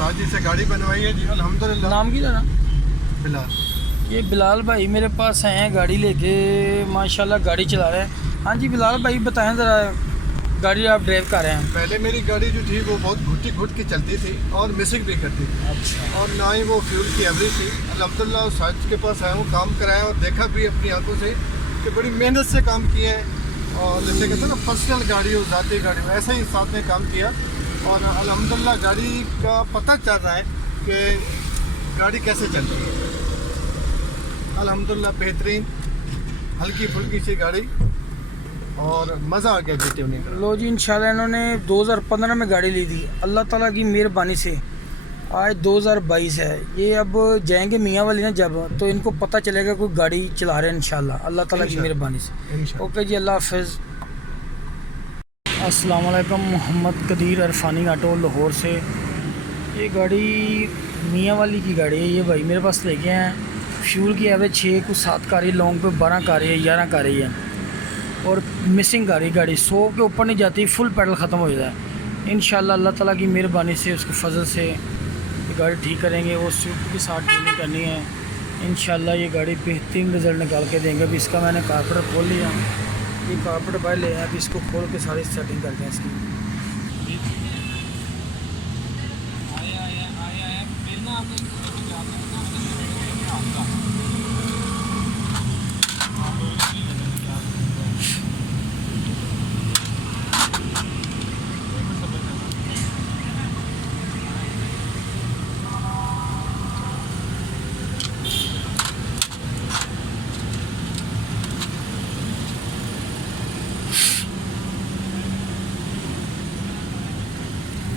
साजी से गाड़ी बनवाई है जी, अल्हम्दुलिल्लाह। नाम की ना बिलाल। ये बिलाल भाई मेरे पास हैं गाड़ी लेके, माशाल्लाह गाड़ी चला रहे हैं। हाँ जी बिलाल भाई बताएं ज़रा, गाड़ी आप ड्राइव कर रहे हैं? पहले मेरी गाड़ी जो थी वो बहुत घुट के चलती थी और मिसिंग भी करती थी। अच्छा। और ना ही वो फ्यूल की एवरेज थी। अल्हम्दुलिल्लाह साजिद के पास आया हूँ, काम कराया और देखा भी अपनी आंखों से कि बड़ी मेहनत से काम किया है। और जैसे कहते हैं ना पर्सनल गाड़ी हो, ज़ाती गाड़ी हो, ऐसा ही साथ में काम किया। और अल्हम्दुलिल्लाह गाड़ी का पता चल रहा है कि गाड़ी कैसे चलती है। अल्हम्दुलिल्लाह बेहतरीन हल्की फुल्की सी गाड़ी और मज़ा आ गया जी ट्यूनिंग का। लो जी इंशाल्लाह इन्होंने 2015 में गाड़ी ली थी, अल्लाह ताला की मेहरबानी से आज 2022 है। ये अब जाएंगे मियाँ वाली ना जब, तो इनको पता चलेगा कोई गाड़ी चला रहे हैं इंशाल्लाह अल्लाह ताला की मेहरबानी से। इंशाल्लाह। ओके जी, अल्लाह हाफिज़। अस्सलाम वालेकुम, मोहम्मद कदीर अरफानी ऑटो लाहौर से। ये गाड़ी मियाँ वाली की गाड़ी है, ये भाई मेरे पास लेके हैं। फ्यूल की एवरेज 6 कुछ 7 का रही है, लॉन्ग पे 12 का रही है, 11 का रही है। और मिसिंग का रही गाड़ी 100 के ऊपर नहीं जाती, फुल पेडल ख़त्म हो जाता है। इंशाल्लाह अल्लाह ताला की मेहरबानी से उसके फजल से ये गाड़ी ठीक करेंगे। वो स्विफ्ट के साथ ट्यूनिंग करनी है इंशाल्लाह। ये गाड़ी बेहतरीन रिज़ल्ट निकाल के देंगे। अभी इसका मैंने कारपेट खोल लिया, ये कारपेट बाहर ले आया, अभी इसको खोल के सारी सेटिंग करते हैं इसकी।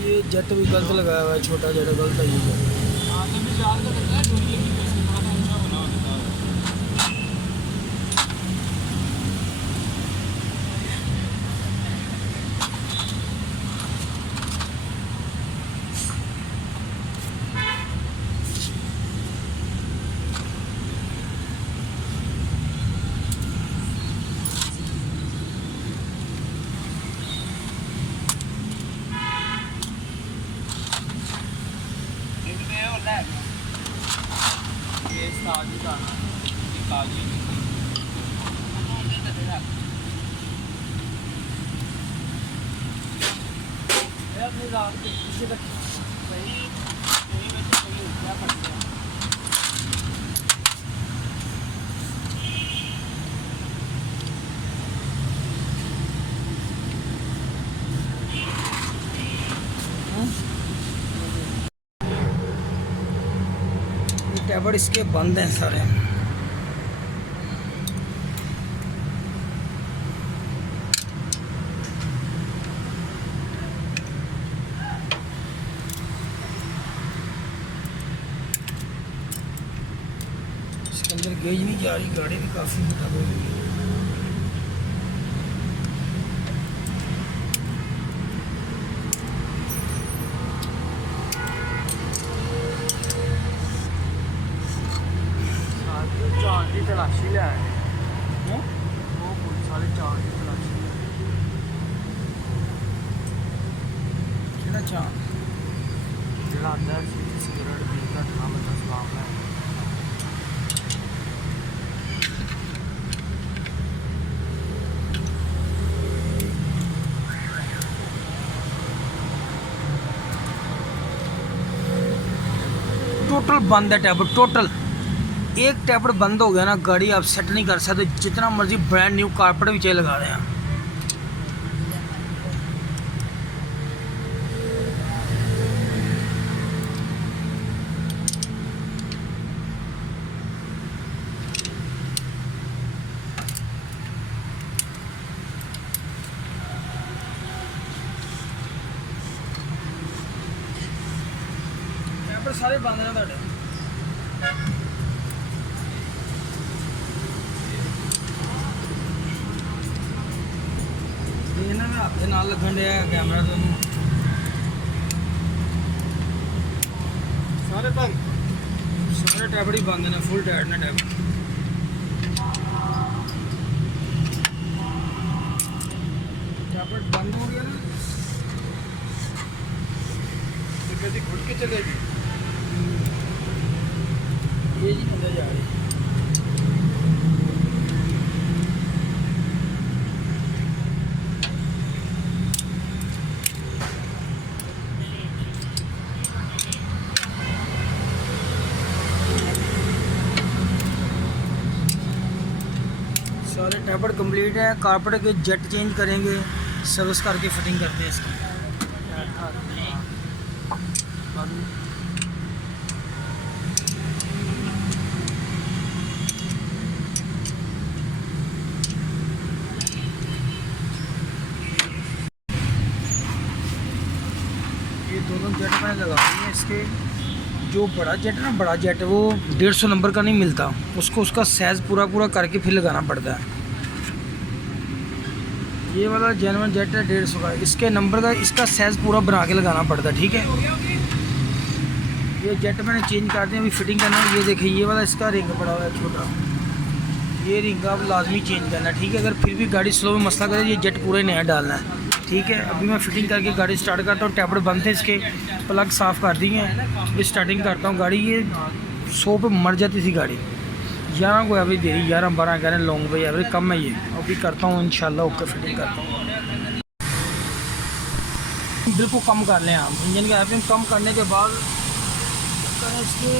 ये जेट भी गलत लगाया हुआ है, छोटा जेट गलत है ये। टैबलेट इसके बंद हैं सारे। इसके अंदर गेज नहीं जा रही, गाड़ी भी काफ़ी मोटा हो गई है। तलाशी लिया है वो पुलिस वाले 4 की तलाशी है। चार जो आता है सिगरेट पीता था, मतलब मामला है। टोटल बंद है टैब, टोटल एक टैबलेट बंद हो गया ना, गाड़ी आप सेट नहीं कर सकते, जितना मर्जी ब्रांड न्यू कारपेट भी चाहिए लगा दें आप। टैबलेट सारे बंद हैं ਤੁਹਾਡੇ। ਇਹਨਾਂ ਦਾ ਹੱਥ ਨਾਲ ਲੱਗਣ ਡਿਆ ਕੈਮਰਾ ਤੁਹਾਨੂੰ सारे बंद, सारे टैबलेट ही बंद ने, फुल टाइट ने टैबलेट। टैबलेट बंद हो गया ना, कभी घुट के चलेगी। ये जी अंदर जा रही है। सारे टैबलेट कंप्लीट है। कारपेट के जेट चेंज करेंगे, सर्विस करके फिटिंग करते हैं इसकी। ये दोनों जेट मैंने लगा दिए हैं। इसके जो बड़ा जेट है ना, बड़ा जेट वो 150 नंबर का नहीं मिलता, उसको उसका साइज़ पूरा पूरा करके फिर लगाना पड़ता है। ये वाला जेनवन जेट है 150 का, इसके नंबर का इसका साइज़ पूरा बना के लगाना पड़ता है, ठीक है। ये जेट मैंने चेंज कर दिया, अभी फिटिंग करना है। ये देखिए ये वाला इसका रिंग पड़ा हुआ है छोटा, ये रिंग आप लाजमी चेंज करना है, ठीक है। अगर फिर भी गाड़ी स्लो में मसला करे, ये जेट पूरा ही नया डालना है, ठीक है। अभी मैं फिटिंग करके गाड़ी स्टार्ट करता हूँ। टैबलेट बंद थे इसके, प्लग साफ़ कर दिए हैं, अभी स्टार्टिंग करता हूँ। गाड़ी ये 100 पे मर जाती थी गाड़ी। 11 को एवरेज दे रही, 11-12 कह रहे हैं लॉन्ग पे एवरेज कम है ये। अभी करता हूँ इंशाल्लाह ओके फिटिंग करता हूँ। बिल्कुल कम कर लें आप, इंजन का आरपीएम कम करने के बाद इसके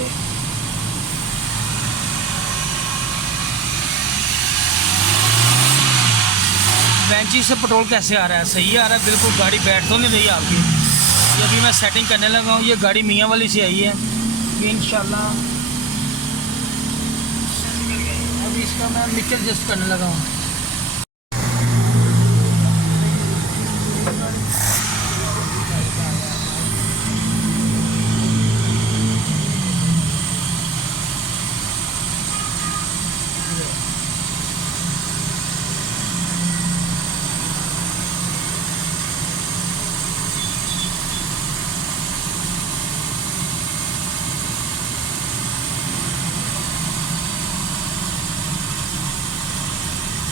बेंची से पेट्रोल कैसे आ रहा है, सही आ रहा है बिल्कुल। गाड़ी बैठ तो नहीं रही आपकी। ये अभी मैं सेटिंग करने लगा हूँ। ये गाड़ी मियाँ वाली से आई है, ये इंशाल्लाह अभी इसका मैं मीटर एडजस्ट करने लगा हूँ।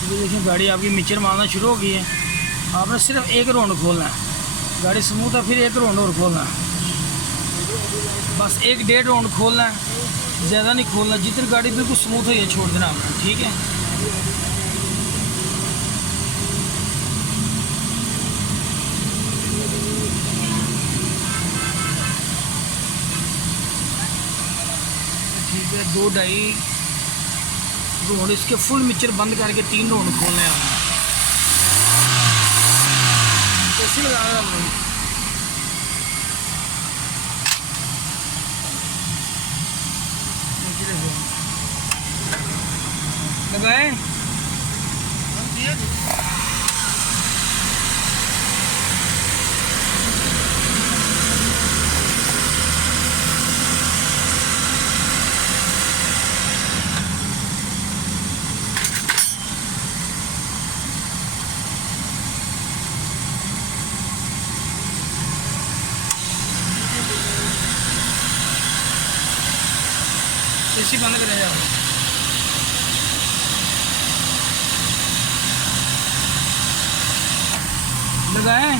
ये देखिए गाड़ी आपकी मिक्सचर मारना शुरू हो गई है। आपने सिर्फ एक राउंड खोलना है, गाड़ी स्मूथ है, फिर एक राउंड और खोलना है, बस 1-1.5 राउंड खोलना है, ज़्यादा नहीं खोलना। जितनी गाड़ी बिल्कुल स्मूथ है ये छोड़ देना आपने, ठीक है। ठीक है, 2-2.5 राउंड इसके फुल मिक्सचर बंद करके 3 राउंड खोलने हैं हमने। कैसे लगाया हमने लगाए। एसी बंद करें जाओ। लगाए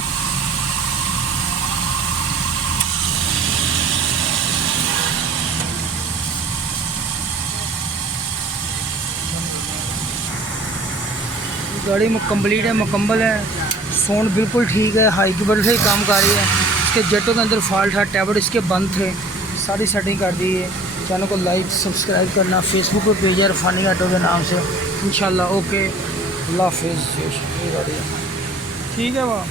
गाड़ी कंप्लीट है, मुकम्मल है। साउंड बिल्कुल ठीक है, हाई की बड़ी सही काम कर रही है। इसके जेटों के अंदर फॉल्ट था, टैबलेट इसके बंद थे, सारी सेटिंग कर दी है। चैनल को लाइक सब्सक्राइब करना, फेसबुक पे पेज है इरफानी ऑटो के नाम से। इंशाल्लाह ओके, अल्लाह हाफिज़। ठीक है, वह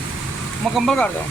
मुकम्मल कर दो।